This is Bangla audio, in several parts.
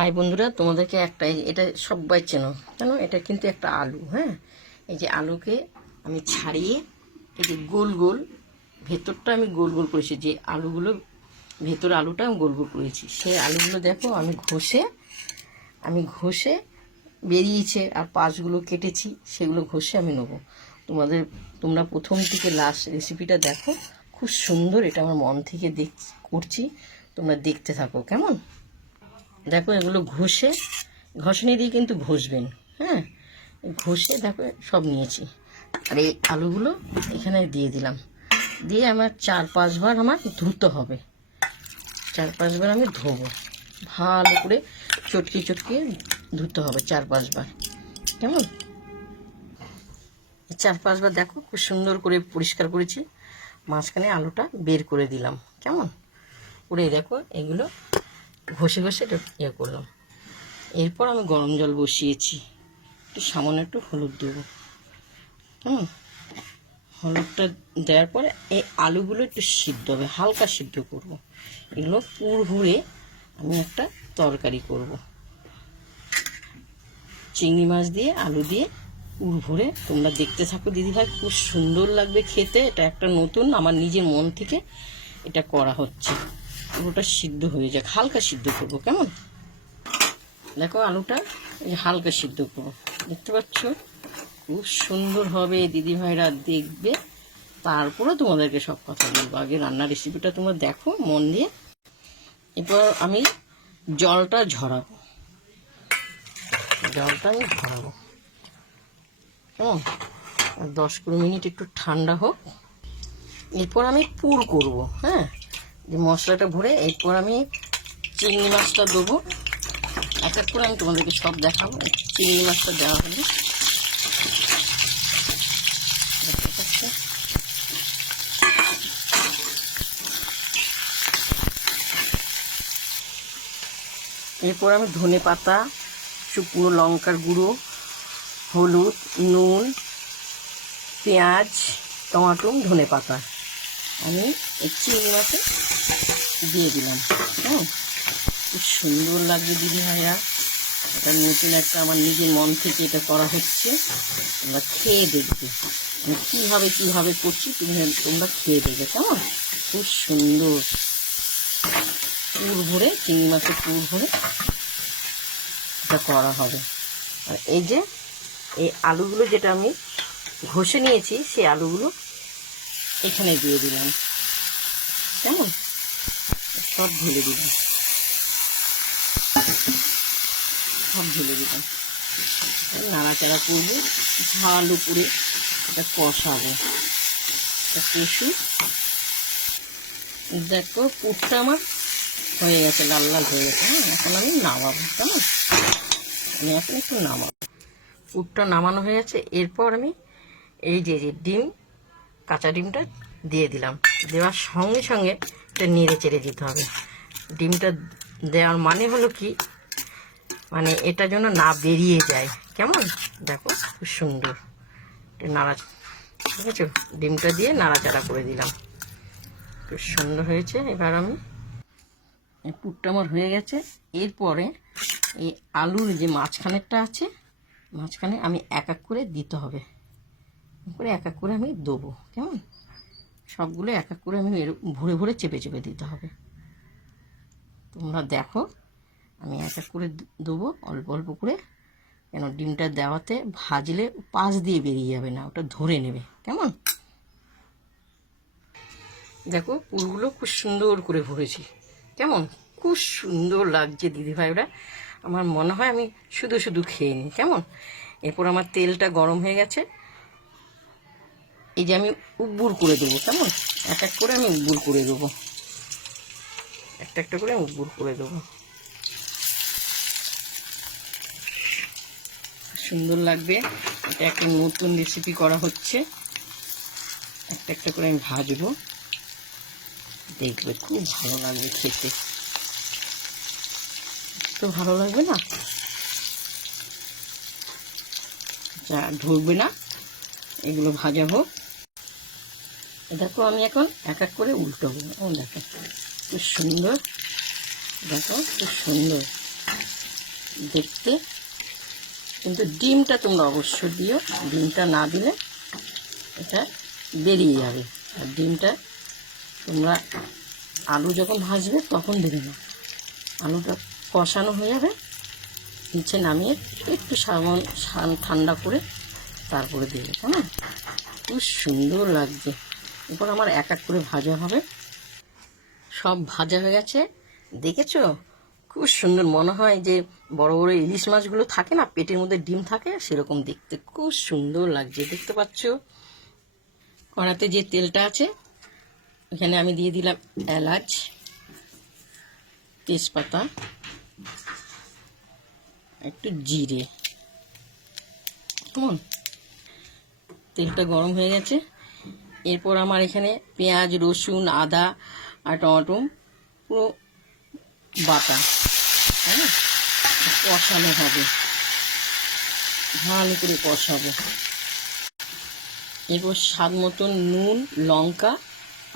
হাই বন্ধুরা, তোমাদেরকে একটাই, এটা সবাই চেনো কেন, এটা কিন্তু একটা আলু। হ্যাঁ, এই যে আলুকে আমি ছাড়িয়ে এই যে গোল গোল ভেতরটা আমি গোল গোল করেছি, যে আলুগুলো ভেতর আলুটা আমি গোল গোল করেছি, সেই আলুগুলো দেখো আমি ঘষে বেরিয়েছে, আর পাশগুলো কেটেছি, সেগুলো ঘষে আমি নেবো। তোমরা প্রথম থেকে লাস্ট রেসিপিটা দেখো, খুব সুন্দর। এটা আমার মন থেকে করছি, তোমরা দেখতে থাকো কেমন। দেখো এগুলো ঘষে দিয়ে কিন্তু ঘষবেন। হ্যাঁ, ঘষে দেখো সব নিয়েছি, আর এই আলুগুলো এখানে দিয়ে দিলাম। দিয়ে আমার 4-5 বার আমার ধুতে হবে, 4-5 বার আমি ধোবো, ভালো করে চটকে ধুতে হবে 4-5 বার। কেমন, 4-5 বার দেখো খুব সুন্দর করে পরিষ্কার করেছি। মাঝখানে আলুটা বের করে দিলাম, কেমন করে। দেখো এগুলো ঘষে এটা ইয়ে করলাম। এরপর আমি গরম জল বসিয়েছি, একটু সামান্য একটু হলুদ দেবো। হলুদটা দেওয়ার পরে এই আলুগুলো একটু সিদ্ধ হবে, হালকা সিদ্ধ করব। এগুলো পুর ভরে আমি একটা তরকারি করব, চিংড়ি মাছ দিয়ে আলু দিয়ে পুর ভরে। তোমরা দেখতে থাকো দিদিভাই, খুব সুন্দর লাগবে খেতে। এটা একটা নতুন, আমার নিজের মন থেকে এটা করা হচ্ছে। পুরোটা সিদ্ধ হয়ে যাক, হালকা সিদ্ধ করবো। কেমন, দেখো আলুটা হালকা সিদ্ধ করো, দেখতে পাচ্ছ খুব সুন্দর হবে। দিদিভাইরা দেখবে, তারপরে তোমাদেরকে সব কথা বলবো। আগে রান্নার রেসিপিটা তোমরা দেখো মন দিয়ে। এরপর আমি জলটা ঝরাবো, কেমন, 10-15 মিনিট একটু ঠান্ডা হোক। এরপর আমি পুর করব। হ্যাঁ, যে মশলাটা ভরে এরপর আমি চিংড়ি মাছটা দেবো। এক এক করে আমি তোমাদেরকে সব দেখাবো। চিংড়ি মাছটা দেওয়া হলে এরপর আমি ধনে পাতা, শুকনো লঙ্কার গুঁড়ো, হলুদ, নুন, পেঁয়াজ, টমাটো, ধনে পাতা আমি এই চিংড়ি মাছে দিয়ে দিলাম। হ্যাঁ, খুব সুন্দর লাগবে দিদি ভাইয়া। এটা নতুন একটা, আমার নিজের মন থেকে এটা করা হচ্ছে। তোমরা খেয়ে দেখবে আমি কীভাবে করছি, তোমরা খেয়ে দেখবে কেমন। খুব সুন্দর পুর ভরে, চিংড়ি মাছের পুর ভরে এটা করা হবে। আর এই যে এই আলুগুলো যেটা আমি ঘষে নিয়েছি, সেই আলুগুলো এখানে দিয়ে দিলাম। কেমন, সব ঢেলে দিলাম, নাড়াচাড়া করবো, ভালো করে এটা কষাবো। এটা কষু। দেখো পুরটা আমার হয়ে গেছে, লাল লাল হয়ে গেছে। হ্যাঁ, এখন আমি নামাবো। কেমন, আমি এখন একটু নামাবো। পুরটা নামানো হয়ে গেছে। এরপর আমি এই যে কাঁচা ডিমটা দিয়ে দিলাম। দেওয়ার সঙ্গে সঙ্গে এটা নেড়ে চেড়ে দিতে হবে। ডিমটা দেওয়ার মানে হলো কি, মানে এটা যেন না বেরিয়ে যায়। কেমন, দেখো খুব সুন্দর নাড়া, ঠিক আছে, ডিমটা দিয়ে নাড়াচাড়া করে দিলাম, খুব সুন্দর হয়েছে। এবার আমি এই পুরটা আমার হয়ে গেছে। এরপরে এই আলুর যে মাঝখানেরটা আছে, মাঝখানে আমি এক এক করে দিতে হবে, এক এক করে আমি দেবো। কেমন, সবগুলো এক এক করে আমি ভরে ভরে চেপে দিতে হবে। তোমরা দেখো আমি এক এক করে দেবো, অল্প অল্প করে, কেন ডিমটা দেওয়াতে ভাজলে পাশ দিয়ে বেরিয়ে যাবে না, ওটা ধরে নেবে। কেমন, দেখো পুরগুলো খুব সুন্দর করে ভরেছি। কেমন, খুব সুন্দর লাগছে দিদিভাইরা। আমার মনে হয় আমি শুধু খেয়ে নিই। কেমন, এরপর আমার তেলটা গরম হয়ে গেছে। এই যে আমি উব্বুর করে দেবো। কেমন, এক এক করে আমি উব্বুর করে দেবো, একটা করে উব্বুর করে দেবো। সুন্দর লাগবে। এটা একটা নতুন রেসিপি করা হচ্ছে। একটা করে আমি ভাজবো, দেখবে খুব ভালো লাগবে খেতে। তো ভালো লাগবে না, যা ঢুকবে না, এগুলো ভাজা হোক। দেখো আমি এখন এক এক করে উল্টাবো। দেখো খুব সুন্দর, দেখো খুব সুন্দর দেখতে, কিন্তু ডিমটা তোমরা অবশ্যই দিও। ডিমটা না দিলে এটা বেরিয়ে যাবে। আর ডিমটা তোমরা আলু যখন ভাজবে তখন দেবে না, আলুটা কষানো হয়ে যাবে, নিচে নামিয়ে একটু ঠান্ডা করে তারপরে দেবে, কেমন? খুব সুন্দর লাগছে। এরপর আমার এক এক করে ভাজা হবে। সব ভাজা হয়ে গেছে, দেখেছো? খুব সুন্দর, মনে হয় যে বড় বড় ইলিশ মাছগুলো থাকে না, পেটের মধ্যে ডিম থাকে, সেরকম দেখতে খুব সুন্দর লাগছে। দেখতে পাচ্ছ কড়াতে যে তেলটা আছে, এখানে আমি দিয়ে দিলাম এলাচ, তেজপাতা, একটু জিরে। কেমন? তেলটা গরম হয়ে গেছে। এরপর আমার এখানে পেঁয়াজ, রসুন, আদা আর টমেটো পুরো বাটা, হ্যাঁ, কষানো হবে, ভালো করে কষাবো। এরপর স্বাদ মতন নুন, লঙ্কা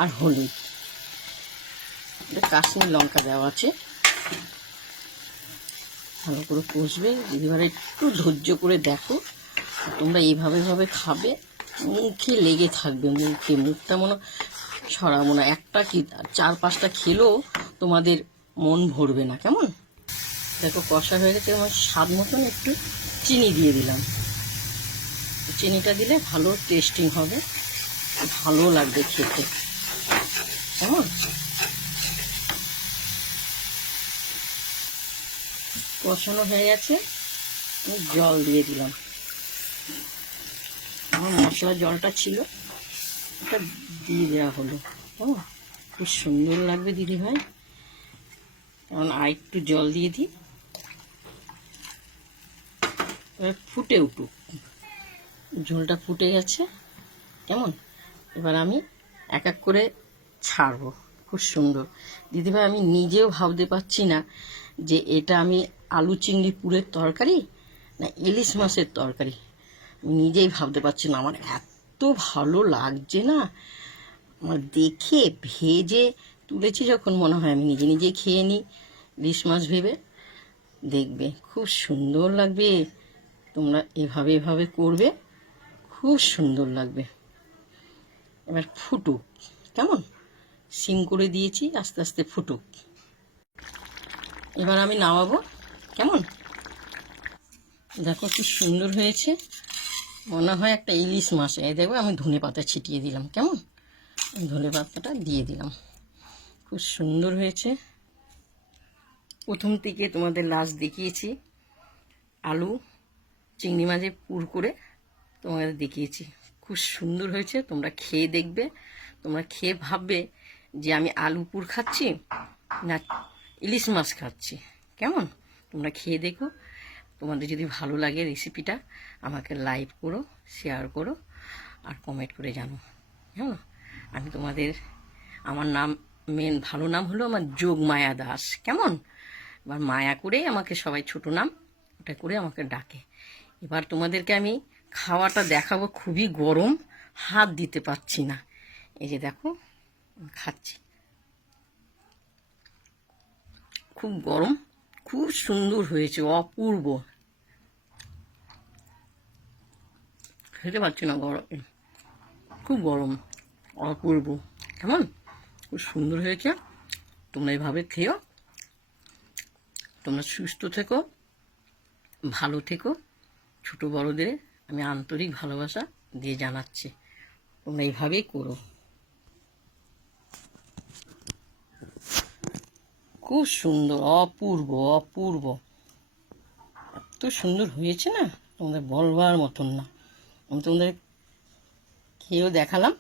আর হলুদ, কাশ্মীর লঙ্কা দেওয়া আছে। ভালো করে কষবে। এবার একটু ধৈর্য করে দেখো, তোমরা এইভাবে খাবে, মুখে লেগে থাকবে, মুখটা মনে ছড়াবো না, একটা কি 4-5টা খেলেও তোমাদের মন ভরবে না। কেমন? দেখো কষা হয়ে গেছে। আমার স্বাদ মতন একটু চিনি দিয়ে দিলাম। চিনিটা দিলে ভালো টেস্টিং হবে, ভালো লাগবে খেতে। কেমন? কষানো হয়ে গেছে, আমি জল দিয়ে দিলাম। আমার মশলার জলটা ছিল, ওটা দিয়ে দেওয়া হলো। কেমন? খুব সুন্দর লাগবে দিদিভাই। কারণ আর একটু জল দিয়ে দিই, এবার ফুটে উঠুক। ঝোলটা ফুটে গেছে। কেমন? এবার আমি এক এক করে ছাড়বো। খুব সুন্দর দিদিভাই, আমি নিজেও ভাবতে পারছি না যে এটা আমি আলু চিংড়ি পুরের তরকারি না ইলিশ মাছের তরকারি। আমি নিজেই ভাবতে পারছি না, আমার এত ভালো লাগছে না। আমার দেখে ভেজে তুলেছি যখন, মনে হয় আমি নিজে নিজে খেয়ে নিই ইলিশ মাছ ভেবে। দেখবে খুব সুন্দর লাগবে, তোমরা এভাবে করবে, খুব সুন্দর লাগবে। এবার ফুটুক। কেমন? সিম করে দিয়েছি, আস্তে আস্তে ফুটুক। এবার আমি নামাবো। কেমন? দেখো কি সুন্দর হয়েছে, মনে হয় একটা ইলিশ মাছ। এই দেখো আমি ধনে পাতা ছিটিয়ে দিলাম। কেমন? ধনে পাতাটা দিয়ে দিলাম। খুব সুন্দর হয়েছে। প্রথম থেকে তোমাদের লাস্ট দেখিয়েছি আলু চিংড়ি মাছের পুর করে, তোমাদের দেখিয়েছি। খুব সুন্দর হয়েছে, তোমরা খেয়ে দেখবে। তোমরা খেয়ে ভাববে যে আমি আলু পুর খাচ্ছি না ইলিশ মাছ খাচ্ছি। কেমন? তোমরা খেয়ে দেখো। তোমাদের যদি ভালো লাগে রেসিপিটা, আমাকে লাইক করো, শেয়ার করো আর কমেন্ট করে জানো। কেমন? আমি তোমাদের, আমার নাম ভালো নাম হলো আমার যোগমায়া দাস। কেমন? এবার মায়া করেই আমাকে সবাই ছোট নাম ওটা করে আমাকে ডাকে। এবার তোমাদেরকে আমি খাওয়াটা দেখাবো। খুবই গরম, হাত দিতে পারছি না। এই যে দেখো খাচ্ছি, খুব গরম, খুব সুন্দর হয়েছে, অপূর্ব। খেতে পারছি না, গরম, খুব গরম, অপূর্ব। কেমন? খুব সুন্দর হয়েছে। তোমরা এইভাবে খেও। তোমরা সুস্থ থেকো, ভালো থেকো। ছোট বড়দের আমি আন্তরিক ভালোবাসা দিয়ে জানাচ্ছি, তোমরা এইভাবেই করো। খুব সুন্দর, অপূর্ব অপূর্ব, এত সুন্দর হয়েছে না, তোমাদের বলবার মতন না। আমি তোমাদের খেয়েও দেখালাম।